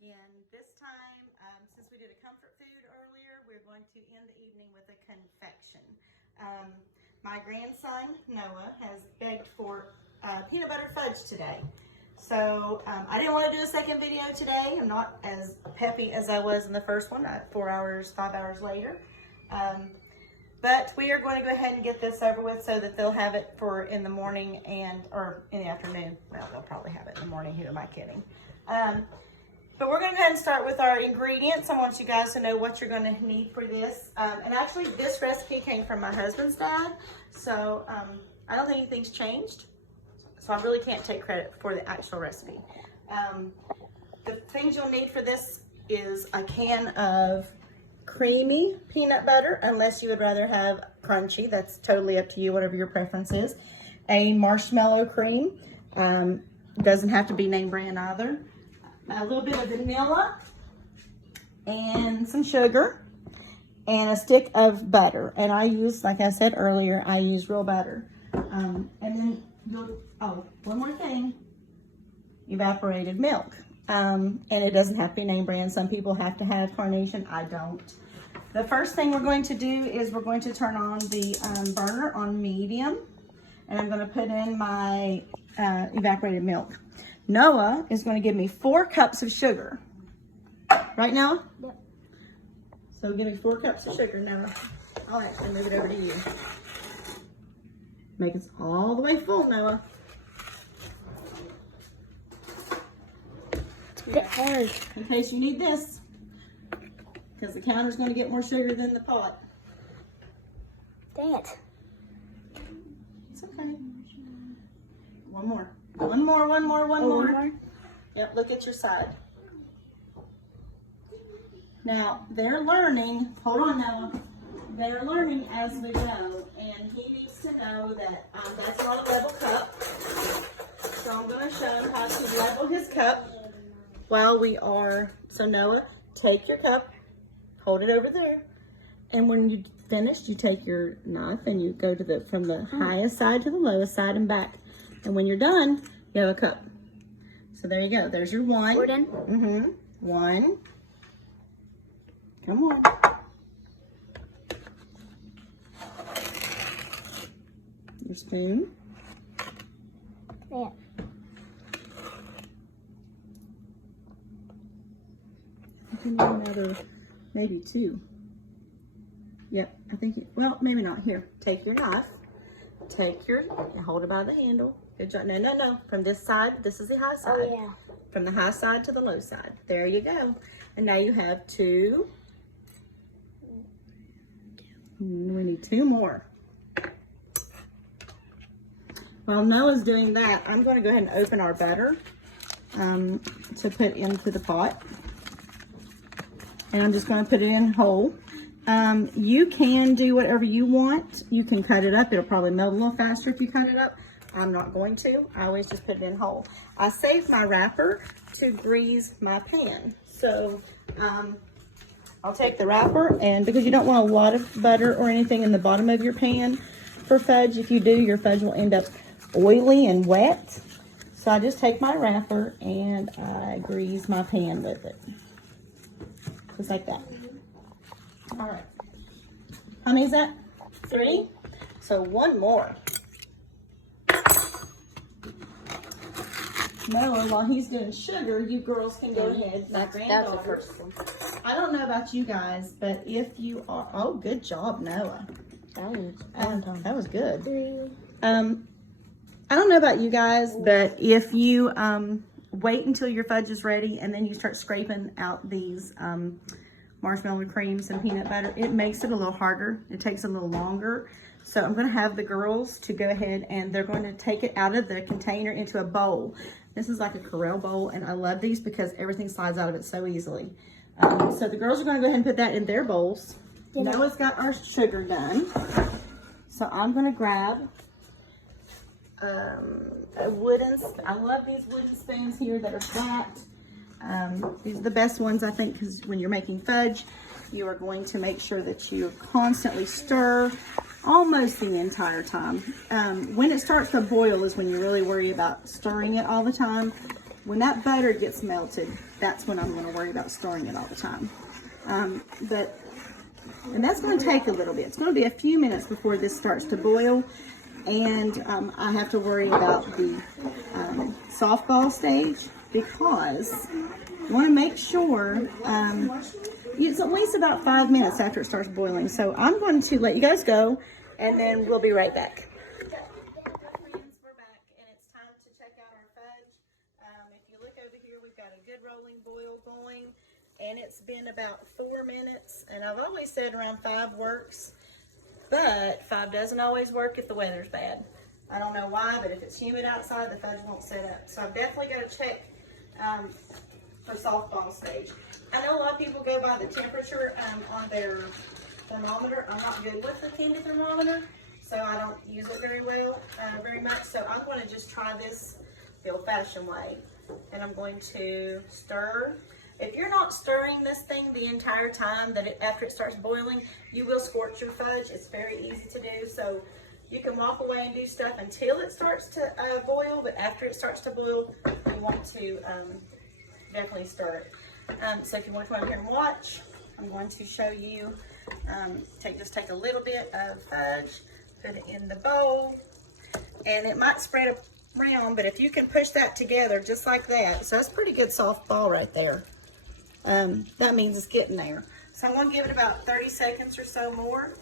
again. This time, since we did a comfort food earlier, we're going to end the evening with a confection. My grandson, Noah, has begged for peanut butter fudge today. So I didn't want to do a second video today. I'm not as peppy as I was in the first one, 5 hours later. But we are going to go ahead and get this over with so that they'll have it for in the morning or in the afternoon. Well, they'll probably have it in the morning. Who am I kidding? But we're going to go ahead and start with our ingredients. I want you guys to know what you're going to need for this. And actually, this recipe came from my husband's dad. So I don't think anything's changed. So I really can't take credit for the actual recipe. The things you'll need for this is a can of creamy peanut butter, unless you would rather have crunchy. That's totally up to you, whatever your preference is. A marshmallow cream. Doesn't have to be name brand either. A little bit of vanilla and some sugar and a stick of butter. And I use, like I said earlier, I use real butter. And then one more thing, evaporated milk. And it doesn't have to be name brand. Some people have to have Carnation. I don't. The first thing we're going to do is we're going to turn on the burner on medium. And I'm going to put in my evaporated milk. Noah is going to give me 4 cups of sugar. Right, Noah? Yep. So give me 4 cups of sugar, Noah. I'll actually move it over to you. Make it all the way full, Noah. It's a bit hard. In case you need this. Because the counter's going to get more sugar than the pot. Dang it. It's okay. One more. One more. Yep, look at your side. Now, they're learning, hold on now, they're learning as we go, and he needs to know that that's not a level cup. So I'm going to show him how to level his cup while we are, so Noah, take your cup, hold it over there, and when you finish, you take your knife and you go to from the highest side to the lowest side and back. And when you're done, you have a cup. So there you go. There's your one. We're done? Mm-hmm. One. Come on. Your spoon. Yeah. I think you need another, maybe 2. Yep, I think, well, maybe not. Here, take your knife. Hold it by the handle. Good job. No. From this side, this is the high side. Oh, yeah. From the high side to the low side. There you go. And now you have 2. We need 2 more. While Noah's doing that, I'm going to go ahead and open our butter to put into the pot. And I'm just going to put it in whole. You can do whatever you want. You can cut it up. It'll probably melt a little faster if you cut it up. I'm not going to. I always just put it in whole. I saved my wrapper to grease my pan. So I'll take the wrapper, and because you don't want a lot of butter or anything in the bottom of your pan for fudge, if you do, your fudge will end up oily and wet. So I just take my wrapper and I grease my pan with it. Just like that. All right. How many is that? 3? So 1 more. Noah, while he's doing sugar, you girls can go ahead. That's the first one. I don't know about you guys, but if you are, oh, good job, Noah. That was good. 3. I don't know about you guys, but if you wait until your fudge is ready and then you start scraping out these marshmallow creams and peanut butter, it makes it a little harder. It takes a little longer. So I'm going to have the girls to go ahead and they're going to take it out of the container into a bowl. This is like a Corelle bowl, and I love these because everything slides out of it so easily. So the girls are going to go ahead and put that in their bowls. Noah's got our sugar done. So I'm going to grab a wooden, I love these wooden spoons here that are flat. These are the best ones, I think, because when you're making fudge, you are going to make sure that you constantly stir almost the entire time. When it starts to boil is when you really worry about stirring it all the time. when that butter gets melted, that's when I'm going to worry about stirring it all the time. And that's going to take a little bit. It's going to be a few minutes before this starts to boil. And I have to worry about the softball stage, because you want to make sure it's at least about 5 minutes after it starts boiling. So I'm going to let you guys go, and then we'll be right back. Friends, we're back, and it's time to check out our fudge. If you look over here, we've got a good rolling boil going, and it's been about 4 minutes. And I've always said around 5 works. But 5 doesn't always work if the weather's bad. I don't know why, but if it's humid outside, the fudge won't set up. So I've definitely got to check for softball stage. I know a lot of people go by the temperature on their thermometer. I'm not good with the candy thermometer, so I don't use it very much. So I'm going to just try this the old-fashioned way. And I'm going to stir. If you're not stirring this thing the entire time after it starts boiling, you will scorch your fudge. It's very easy to do. So you can walk away and do stuff until it starts to boil, but after it starts to boil, you want to definitely stir it. So if you want to come over here and watch, I'm going to show you, just take a little bit of fudge, put it in the bowl, and it might spread around, but if you can push that together just like that, so that's a pretty good soft ball right there. That means it's getting there. So I'm going to give it about 30 seconds or so more.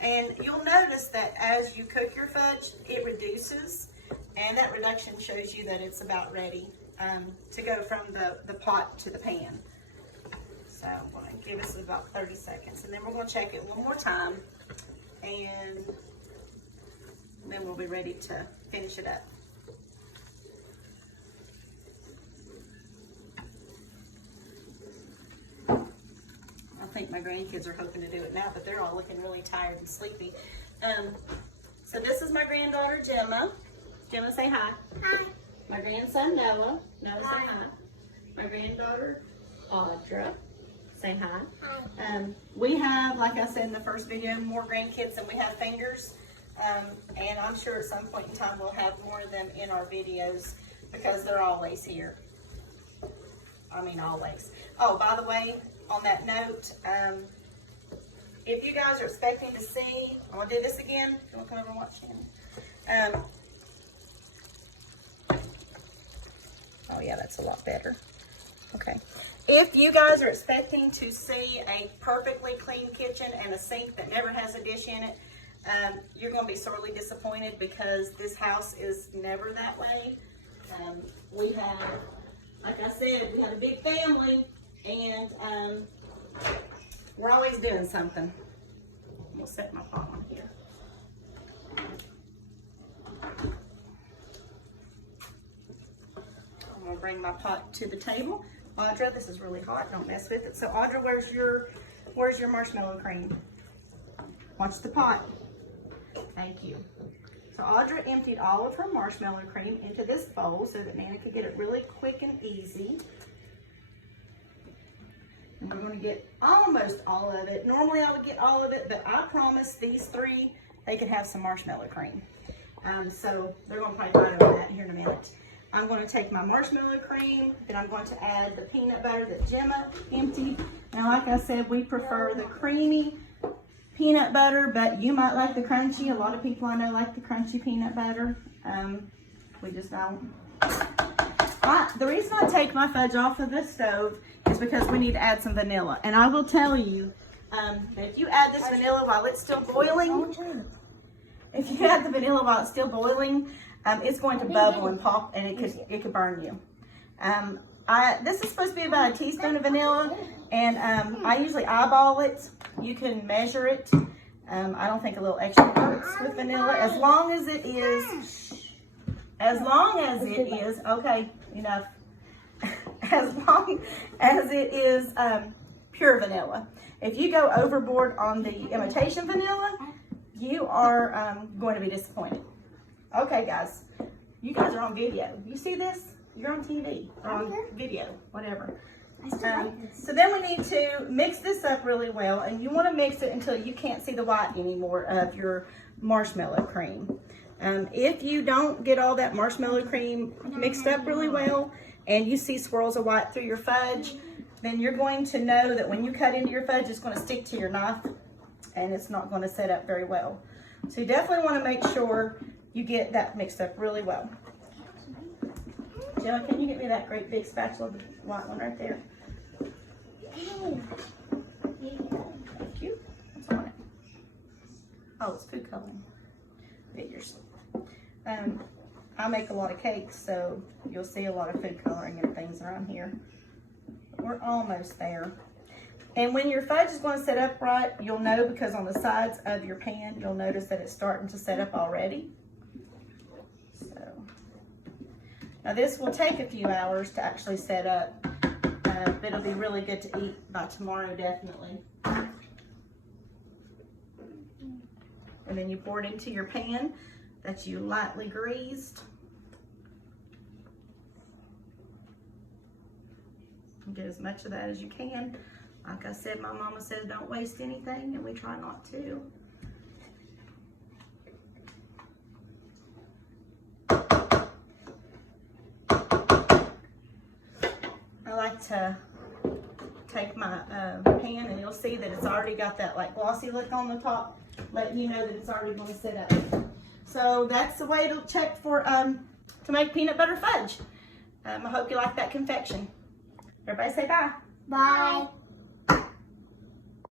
And you'll notice that as you cook your fudge, it reduces. And that reduction shows you that it's about ready to go from the pot to the pan. So I'm going to give us about 30 seconds. And then we're going to check it one more time. And then we'll be ready to finish it up. I think my grandkids are hoping to do it now, but they're all looking really tired and sleepy. So this is my granddaughter, Gemma. Gemma, say hi. Hi. My grandson, Noah. Noah, say hi. My granddaughter, Audra. Say hi. Hi. We have, like I said in the first video, more grandkids than we have fingers. And I'm sure at some point in time we'll have more of them in our videos because they're always here. I mean, always. Oh, by the way, on that note, if you guys are expecting to see, I'm going to do this again. You want to come over and watch him? Oh yeah, that's a lot better. Okay. If you guys are expecting to see a perfectly clean kitchen and a sink that never has a dish in it, you're going to be sorely disappointed because this house is never that way. We have, like I said, we have a big family. And we're always doing something. We'll set my pot on here. I'm going to bring my pot to the table. Audra, this is really hot. Don't mess with it. So Audra, where's your marshmallow cream? Watch the pot. Thank you. So Audra emptied all of her marshmallow cream into this bowl so that Nana could get it really quick and easy. And we're going to get almost all of it. Normally I would get all of it, but I promise these 3, they could have some marshmallow cream. So they're going to probably fight over that here in a minute. I'm going to take my marshmallow cream, then I'm going to add the peanut butter that Gemma emptied. Now, like I said, we prefer the creamy peanut butter, but you might like the crunchy. A lot of people I know like the crunchy peanut butter. We just don't. The reason I take my fudge off of the stove is because we need to add some vanilla. And I will tell you that if you add this vanilla while it's still boiling, it's going to bubble and pop, and it could burn you. This is supposed to be about a teaspoon of vanilla, and I usually eyeball it. You can measure it. I don't think a little extra hurts with vanilla, as long as it is. Okay, enough. As long as it is pure vanilla. If you go overboard on the imitation vanilla, you are going to be disappointed. Okay, guys. You guys are on video. You see this? You're on TV or on video, whatever. So then we need to mix this up really well, and you want to mix it until you can't see the white anymore of your marshmallow cream. If you don't get all that marshmallow cream mixed up really well, and you see swirls of white through your fudge, then you're going to know that when you cut into your fudge, it's going to stick to your knife and it's not going to set up very well. So you definitely want to make sure you get that mixed up really well. Gemma, can you get me that great big spatula, the white one right there? Thank you. What's on it? Oh, it's food coloring. Figures. I make a lot of cakes, so you'll see a lot of food coloring and things around here. We're almost there. And when your fudge is going to set up right, you'll know because on the sides of your pan, you'll notice that it's starting to set up already. So, now this will take a few hours to actually set up, but it'll be really good to eat by tomorrow, definitely. And then you pour it into your pan that you lightly greased. Get as much of that as you can. Like I said, my mama says don't waste anything, and we try not to. I like to take my pan, and you'll see that it's already got that like glossy look on the top, letting you know that it's already going to sit up. So that's the way to check for to make peanut butter fudge. I hope you like that confection. Everybody say bye. Bye.